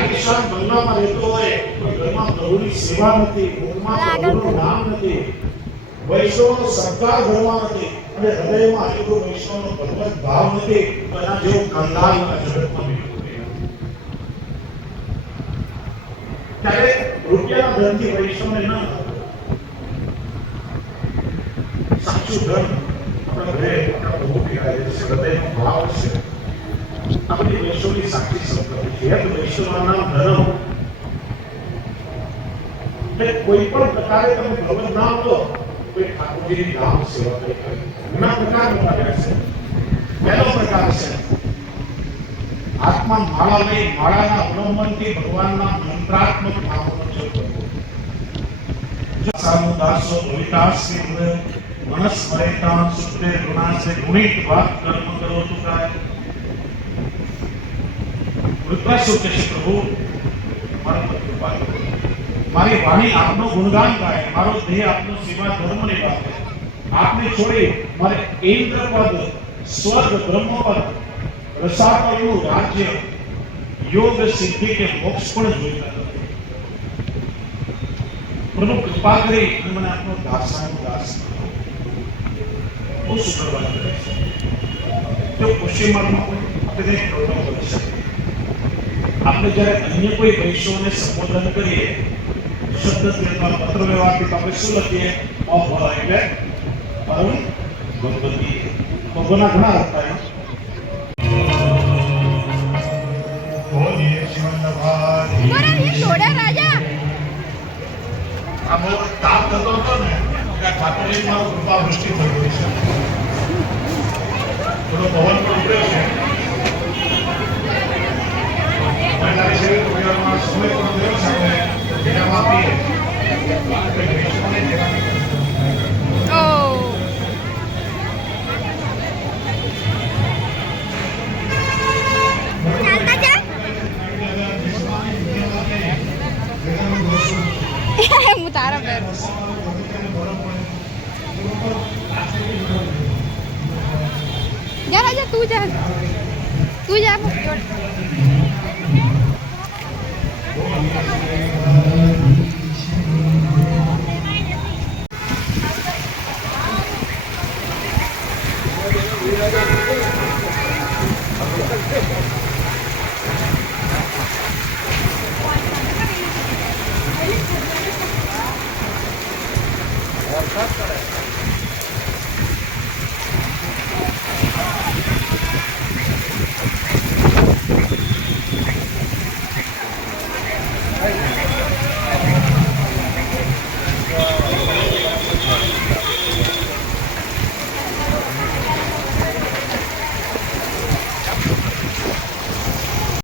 આલિશાન બંગલામાં રહેતો હોય પણ ઘરમાં પ્રભુની સેવા નથી, મુખમાં પ્રભુનું નામ નથી, વૈષ્ણવનો સત્કાર ઘરમાં નથી અને હૃદયમાં આટલો વૈષ્ણવનો ભગવત ભાવ નથી, તો એના જેવો કંગાલ જગતમાં બીજું નથી. ત્યારે રૂપિયાના ધનથી વૈષ્ણવને ન સાચું ધન આપણા ઘરે આપણા પ્રભુ પીરાય છે, હૃદયનો ભાવ છે. આપણી વૈષ્ણવની સાચી સંપત્તિ છે. વૈષ્ણવના ધર્મ કોઈ પણ પ્રકારે તમે ભગવત નામ લો, કોઈ ઠાકોરજીની નામ સેવા કરી. ઘણા પ્રકારના પ્રકાર છે. પહેલો પ્રકાર છે આત્મા માળા લઈ માળાના અવલંબનથી ભગવાનના મંત્રાત્મક નામનો જપ કરવો. સામુદાસો રોહિતાસી મનસ્મરેતા સુતે ગુણાસે ગુણિત વાત કર્મ કરો તુકાય. વિશ્વાસુ કે પ્રભુ મારા પર કૃપા કરો, મારી વાણી આપનો ગુણગાન ગાય, મારો દેહ આપનો સેવા ધર્મ નિભાવે. આપને છોડી મારે ઇન્દ્ર પદ, સ્વર્ગ, બ્રહ્મ પદ, રસાતળનું રાજ્ય, યોગ સિદ્ધિ કે મોક્ષ પણ જોઈતા નથી. પ્રભુ કૃપા કરી મને આપનો દાસાનો દાસ બહુ શુક્રવાર કરે છે. જો ખુશી માર્ગમાં આપણે કંઈક પ્રોગ્રામ કરી શકીએ. આપણે જ્યારે અન્ય કોઈ વૈષ્ણવને સંબોધન કરીએ, શબ્દ વ્યવહાર, પત્ર વ્યવહારથી આપણે શું લખીએ? અભ એટલે અરુણ ભગવતી. ભગવાનના ઘણા અર્થ થાય. આ બહુ તાપ થતો હતો ને, ઠાકોરજીમાં કૃપા વૃષ્ટિ થઈ ગઈ છે. થોડો પવન પણ ઉતર્યો છે. સમય પણ થયો છે. આપણે વિરામ આપીએ.